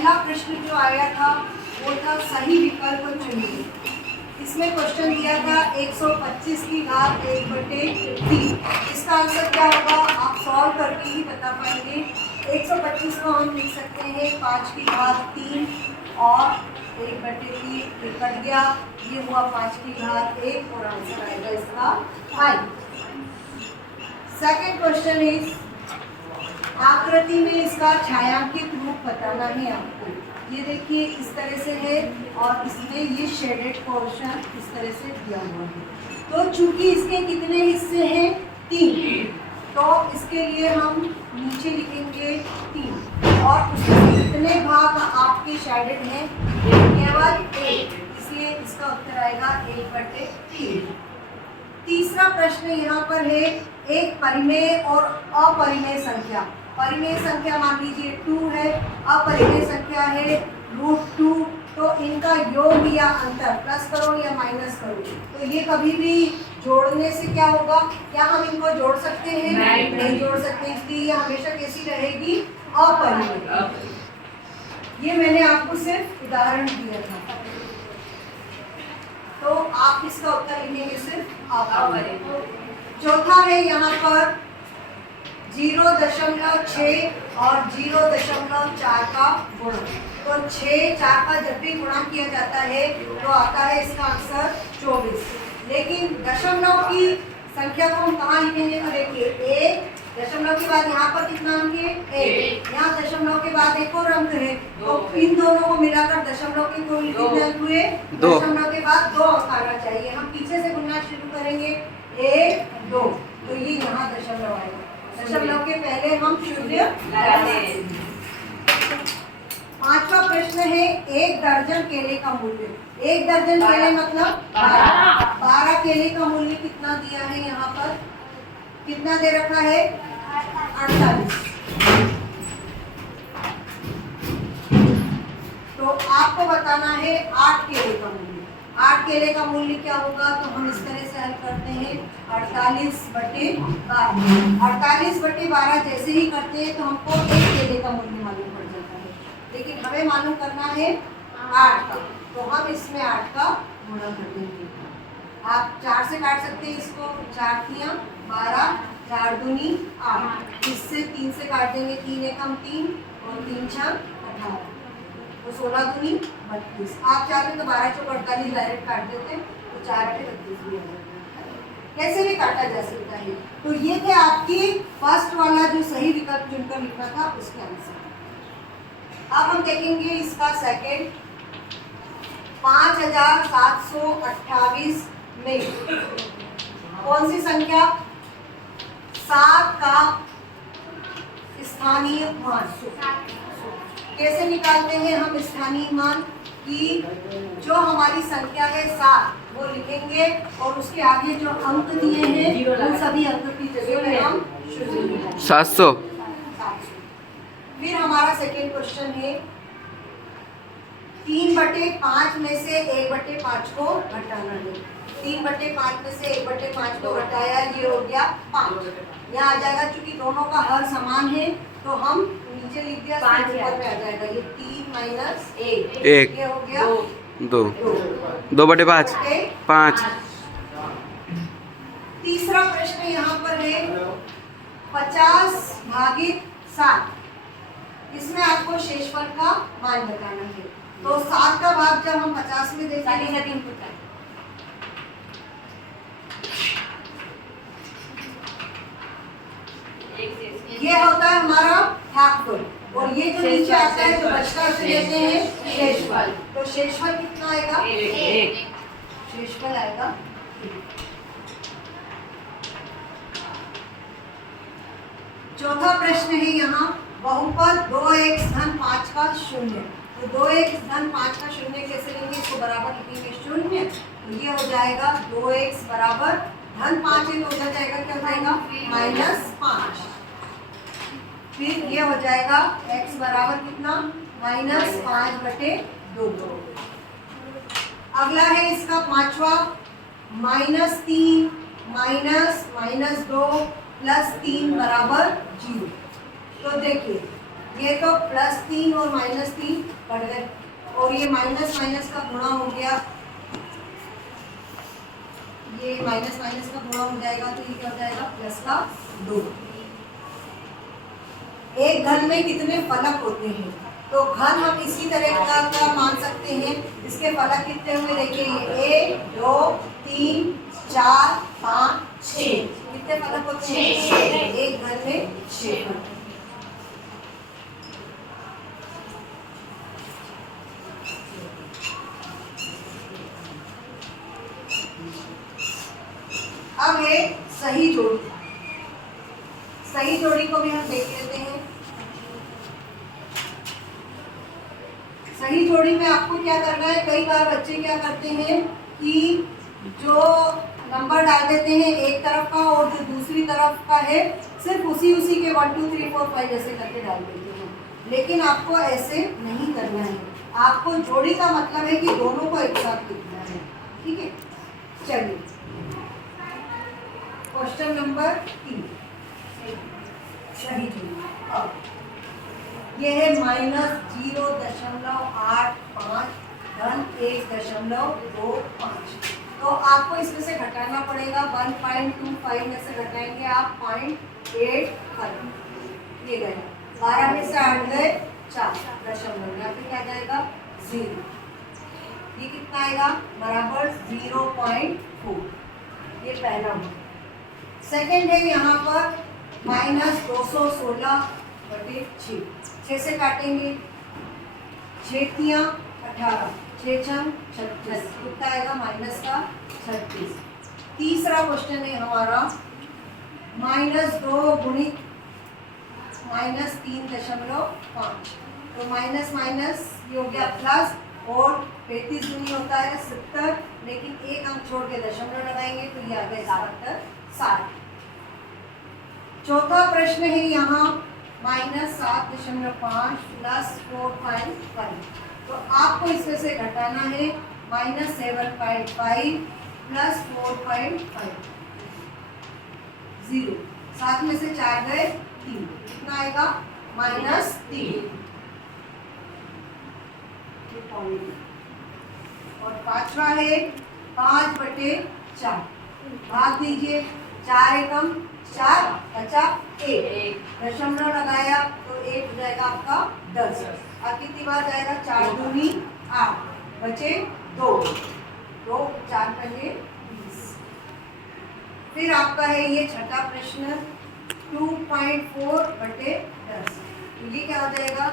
पहला प्रश्न जो आया था वो था सही विकल्प चुनिए। इसमें क्वेश्चन दिया था 125 की घात 1/3। इसका आंसर क्या होगा आप सॉल्व करके ही बता पाएंगे। 125 को हम लिख सकते हैं 5 की घात 3 और 1/3 कट गया, ये हुआ 5 की घात 1 और आंसर आएगा इसका 5। सेकेंड क्वेश्चन इज आकृति में इसका छायांकित रूप बताना है आपको। ये देखिए इस तरह से है और इसमें ये शेडेड पोर्शन इस तरह से दिया हुआ है। तो चूंकि इसके कितने हिस्से हैं 3, तो इसके लिए हम नीचे लिखेंगे 3 और उसमें कितने भाग आपके शेडेड हैं केवल 1, इसलिए इसका उत्तर आएगा 1/3। तीसरा प्रश्न यहाँ पर है एक परिमेय और अपरिमेय संख्या। परिमेय संख्या मान लीजिए 2 है, अपरिमेय संख्या है √2, तो इनका योग या अंतर प्लस करो या माइनस करो, तो ये कभी भी जोड़ने से क्या होगा, क्या हम इनको जोड़ सकते हैं? नहीं जोड़ सकते, इसलिए ये हमेशा कैसी रहेगी अपरिमेय। ये मैंने आपको सिर्फ उदाहरण दिया था, तो आप इसका उत्तर लिखेंगे सिर्फ अपरिमेय। चौथा है यहाँ पर 0.6 और 0.4 का गुणा। तो 6, 4 का जब भी गुणा किया जाता है तो आता है इसका आंसर 24। लेकिन दशमलव की संख्या को हम कहाँ लिखेंगे? तो देखिए 1 दशमलव के बाद यहाँ पर कितना अंक है 1, यहाँ दशमलव के बाद एक और अंक है, तो इन दोनों को मिलाकर दशमलव के कुल कितने अंक हुए? दशमलव के बाद 2 अंक आना चाहिए। हम पीछे से गुणना शुरू करेंगे 1, 2, तो ये यहाँ दशमलव आएगा। दशमलव के पहले हम शून्य लगाते हैं। पांचवा प्रश्न है 1 दर्जन केले का मूल्य। 1 दर्जन केले मतलब 12 केले का मूल्य कितना दिया है? यहाँ पर कितना दे रखा है? 48। तो आपको बताना है 8 केले का मूल्य। 8 केले का मूल्य क्या होगा? तो हम इस तरह से हल करते हैं 48/12। 48/12 जैसे ही करते हैं तो हमको 1 केले का मूल्य मालूम पड़ जाता है, लेकिन हमें मालूम करना है 8 का, तो हम इसमें 8 का गुणा कर देंगे। आप 4 से काट सकते हैं इसको, 4 तियां 12, 4 दूनी 8, इससे 3 से काट देंगे, 3 एकम 3 और 3 छह 18, तो 16 दूनी 32। आप चाहते तो 12 चौक 48 डायरेक्ट काट देते, तो 4 8 32 भी आ जाता है, कैसे भी काटा जा सकता है। तो ये थे आपकी फर्स्ट वाला जो सही विकल्प चुनकर लिखना था उसके आंसर। अब हम देखेंगे इसका सेकंड। 5728 में कौन सी संख्या 7 का स्थानीय मान? कैसे निकालते हैं हम स्थानीय मान? कि जो हमारी संख्या है 7 वो लिखेंगे और उसके आगे जो अंक दिए हैं उन सभी अंक की जगह पे हम 700। फिर हमारा सेकेंड क्वेश्चन है 3/5 में से 1/5 को घटाना है। 3/5 में से 1/5 को घटाया, ये हो गया 5। यहाँ आ जाएगा, चूंकि दोनों का हर समान है तो हम नीचे लिख दिया 5 ऊपर में आ जाएगा, ये 3 - 1, ये हो गया 2। 2/5 5। तीसरा प्रश्न यहाँ पर है 50/7। इसमें आपको शेषफल का मान बताना है। तो 7 का भाग जब हम 50 में देते हैं ये होता है हमारा भागफल, और ये जो नीचे आता है जो बचता है उसे लेते हैं शेषफल। तो शेषफल कितना आएगा? 1। शेषफल आएगा। चौथा प्रश्न है यहाँ बहुपद 2x धन 5 का 0। तो 2x धन 5 का 0 कैसे लेंगे? इसको बराबर लिखेंगे 0, तो ये हो जाएगा 2x बराबर धन 5 है तो उधर जाएगा, क्या हो जाएगा? -5। फिर ये हो जाएगा x बराबर कितना? -5/2। अगला है इसका पांचवा -3 -2 +3 = 0। तो देखिए ये तो +3 और -3 बढ़ गए, और ये माइनस माइनस का गुणा हो गया, ये माइनस माइनस का गुणा हो जाएगा, तो ये क्या हो जाएगा +2। एक घन में कितने फलक होते हैं? तो घन हम इसी तरह का मान सकते हैं। इसके फलक कितने हुए देखिए, ये 1 2 3 4 5 6, कितने फलक होते हैं? एक घन में 6 फलक। अब है सही जोड़ी। सही जोड़ी को भी हम देख लेते हैं। सही जोड़ी में आपको क्या करना है, कई बार बच्चे क्या करते हैं कि जो नंबर डाल देते हैं एक तरफ का और जो दूसरी तरफ का है सिर्फ उसी के 1 2 3 4 5 ऐसे करके डाल देते हैं, लेकिन आपको ऐसे नहीं करना है। आपको जोड़ी का मतलब है कि दोनों को एक साथ लिखना है, ठीक है। चलिए क्वेश्चन नंबर 3, सही जोड़ी। अब ये है -0.85 धन 1.25। तो आपको इसमें से घटाना पड़ेगा। 1.25 में से घटाएंगे आप 0.85, ये गए 12 में से 8 गए 4 दशमलव, यहाँ पे क्या जाएगा 0। ये कितना आएगा बराबर 0.4। ये पहला हुआ। सेकेंड है यहाँ पर -216/6, 6 से काटेंगे, 6 तियां 18, 6 छंग 36, कितना आएगा -36। तीसरा क्वेश्चन है हमारा -2 गुणित -3.5, तो माइनस माइनस ये हो गया प्लस, और 35 दूनी होता है 70, लेकिन एक अंक छोड़ के दशमलव लगाएंगे तो ये आ गया इसका उत्तर 60। चौथा प्रश्न है यहाँ -7.5 + 4.5, तो आपको इसमें से घटाना है -7.5 + 4.5, 0। 7 में से 4 गए 3, कितना आएगा -3। और पांचवा है 5/4, भाग दीजिए, 4 एकम 4 बचा 1, दशमलव लगाया तो 1 हो जाएगा आपका 10। अब कितनी बार जाएगा, 4 दूनी 8, बचे 2, 2 4 पंजे 20। फिर आपका है ये छठा प्रश्न 2.4/10, तो ये क्या हो जाएगा,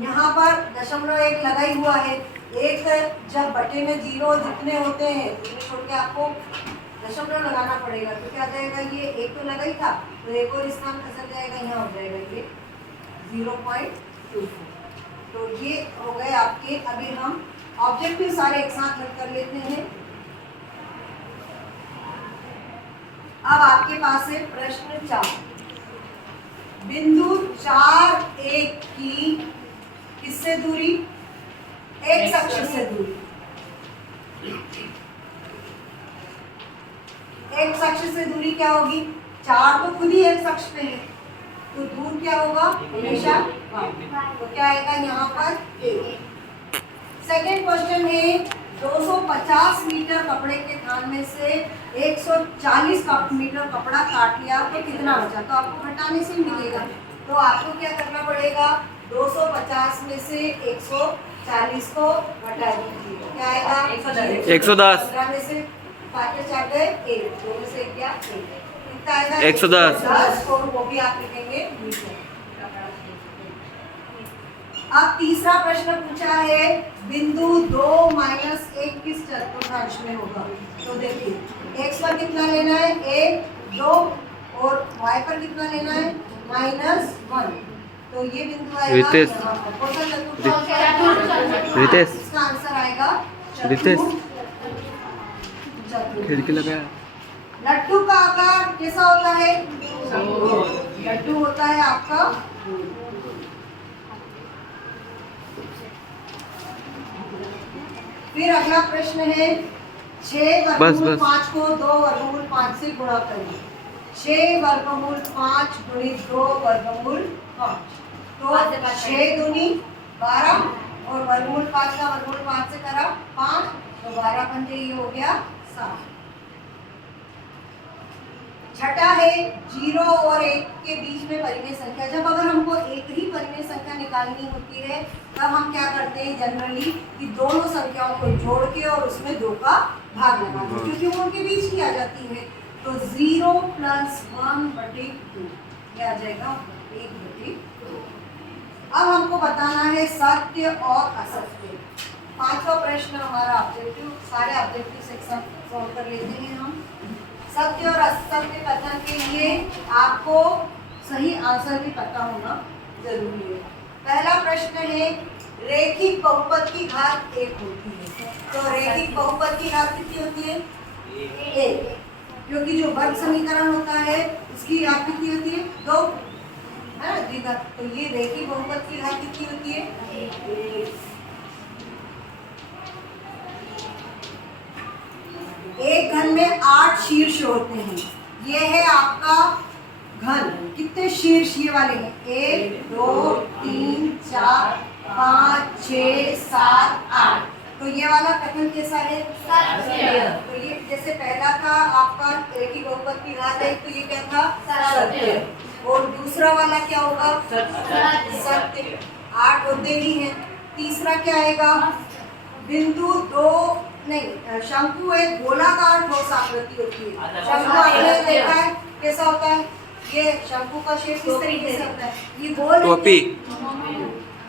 यहाँ पर दशमलव 1 लगा ही हुआ है। एक जब बटे में 0 जितने होते हैं उन्हें छोड़ के आपको दशमलव लगाना पड़ेगा, तो क्या जाएगा, ये 1 तो लगा ही था तो एक और स्थान खसक जाएगा, यहाँ हो जाएगा ये 0.24। तो ये हो गए आपके। अभी हम ऑब्जेक्टिव सारे एक साथ हल कर लेते हैं। अब आपके पास है प्रश्न 4, बिंदु 4 1 की किससे दूरी, एक्स अक्ष से दूरी, एक्स अक्ष से दूरी क्या होगी, 4 तो खुद ही एक्स अक्ष पे है, तो दूर क्या होगा हमेशा y, तो क्या आएगा यहाँ पर 1। सेकेंड क्वेश्चन है 250 मीटर कपड़े के थान में से 140 मीटर कपड़ा काट लिया तो कितना बचा, तो आपको घटाने से मिलेगा। तो आपको क्या करना पड़ेगा, 250 में से 140 को घटा दीजिए, तो क्या आएगा 110। 15 में से 5 4 गए 1, 2 में से क्या 1, कितना आएगा 110, और वो भी आप लिखेंगे नीचे। अब तीसरा प्रश्न पूछा है बिंदु 2 - 1 किस चतुर्थांश में होगा, तो देखिए x पर कितना लेना है 1 2 और y पर कितना लेना है -1, तो ये बिंदु आएगा रितेश, यहाँ पर। कौन सा चतुर्थांश, रितेश, इसका आंसर आएगा रितेश, चतुर्थ। खिड़की लगाया। लड्डू का आकार कैसा होता है, लड्डू होता है आपका फिर अगला प्रश्न है 6 वर्गमूल 5 को 2 वर्गमूल 5 से गुणा करें। 6 वर्गमूल 5 गुणित 2 वर्गमूल 5, तो 6 दूनी 12 और वर्गमूल 5 का वर्गमूल 5 से करा 5, तो 12 पंजे ये हो गया 7। छठा है 0 और 1 के बीच में परिमेय संख्या। जब अगर हमको एक ही परिमेय संख्या निकालनी होती है तब हम क्या करते हैं जनरली कि दोनों संख्याओं को जोड़ के और उसमें 2 का भाग लगाते हैं, क्योंकि वो उनके बीच की आ जाती है। तो 0 + 1/2 ये आ जाएगा 1/2। अब हमको बताना है सत्य और असत्य। 5वां प्रश्न हमारा ऑब्जेक्टिव, सारे ऑब्जेक्टिव सेक्शन सॉल्व कर लेते हैं हम। सत्य और असत्य कथन के लिए आपको सही आंसर भी पता होना जरूरी है। पहला प्रश्न है रेखिक बहुपद की घात 1 होती है। तो रेखिक बहुपद की घात कितनी होती है? 1, क्योंकि जो वर्ग समीकरण होता है उसकी घात कितनी होती है? 2, है ना, द्विघात। तो ये रेखिक बहुपद की घात कितनी होती है? 1। एक घन में 8 शीर्ष होते हैं। ये है आपका घन। कितने शीर्ष ये वाले हैं? 1 2 3 4 5 6 7 8। तो ये वाला कथन कैसा है? सत्य। तो ये जैसे पहला था आपका रेखिक बहुपद की घात 1, तो ये क्या था? सत्य। और दूसरा वाला क्या होगा? सत्य। 8 होते ही हैं। तीसरा क्या आएगा? बिंदु 2 नहीं, शंकु एक गोलाकार ठोस आकृति होती है। शंकु आपने देखा है कैसा होता है? ये शंकु का शेप किस तरीके से होता है? ये गोल है, टोपी।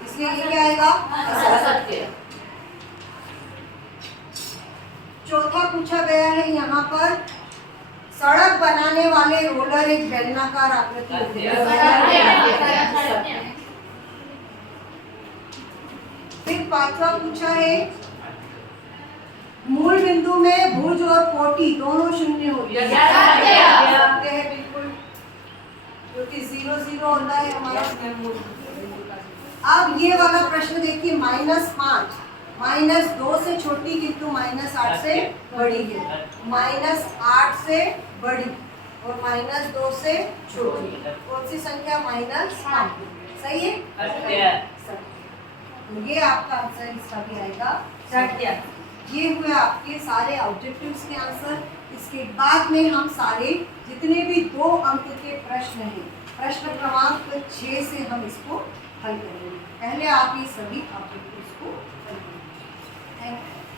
इसलिए ये क्या आएगा? असत्य। चौथा पूछा गया है यहाँ पर सड़क बनाने वाले रोलर एक बेलनाकार आकृति होती है। फिर 5वां पूछा है मूल बिंदु में भुज और कोटि दोनों शून्य होते हैं। बिल्कुल, क्योंकि 0 0 होता है हमारा मूल। अब ये वाला प्रश्न देखिए -5 -2 से छोटी किंतु -8 से बड़ी है, -8 से बड़ी और -2 से छोटी। कौन सी संख्या? -5। सही है? तो ये आपका आंसर इसका भी आएगा सत्य। ये हुए आपके सारे ऑब्जेक्टिव्स के आंसर। इसके बाद में हम सारे जितने भी 2 अंक के प्रश्न हैं, प्रश्न क्रमांक 6 से हम इसको हल करेंगे। पहले आप ये सभी ऑब्जेक्टिव्स को हल करेंगे। Thank you.